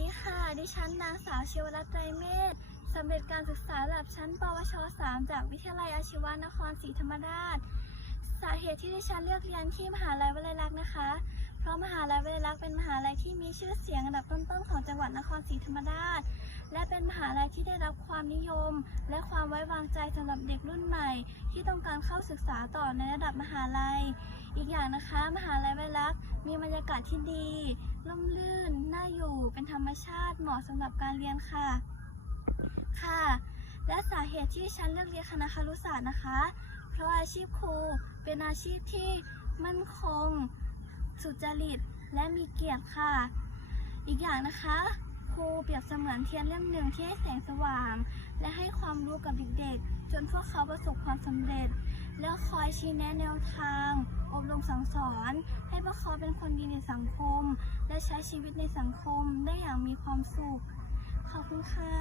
ดีค่ะ ดิฉันนางสาวเชวรัตน์ไตรเมธสำเร็จการศึกษาระดับชั้น ปวช 3 จากวิทยาลัยอาชีวะนครศรีธรรมราช สาเหตุที่ดิฉันเลือกเรียนที่มหาลัยวลัยลักษณ์นะคะ เพราะมหาลัยวลัยลักษณ์เป็นมหาลัยที่มีชื่อเสียงอันดับต้นๆของจังหวัดนครศรีธรรมราช และเป็นมหาลัยที่ได้รับความนิยม และความไว้วางใจสำหรับเด็กรุ่นใหม่ ที่ต้องการเข้าศึกษาต่อในระดับมหาลัย อีกอย่างนะคะ มหาลัยวลัยลักษณ์มีบรรยากาศที่ดีร่มร เป็นธรรมชาติเหมาะสำหรับการเรียนค่ะ ค่ะ และสาเหตุที่ฉันเลือกเรียนคณะครุศาสตร์นะคะ เพราะอาชีพครูเป็นอาชีพที่มั่นคง สุจริต และมีเกียรติค่ะ อีกอย่างนะคะ ครูเปรียบเสมือนเทียนเล่มหนึ่งที่ให้แสงสว่าง และให้ความรู้กับเด็กๆ จนพวกเขาประสบความสำเร็จ แล้วคอยชี้แนะแนวทาง อบรมสั่งสอน ให้พวกเขาเป็นคนดีในสังคม ใช้ชีวิตในสังคมได้อย่างมีความสุข ขอบคุณค่ะ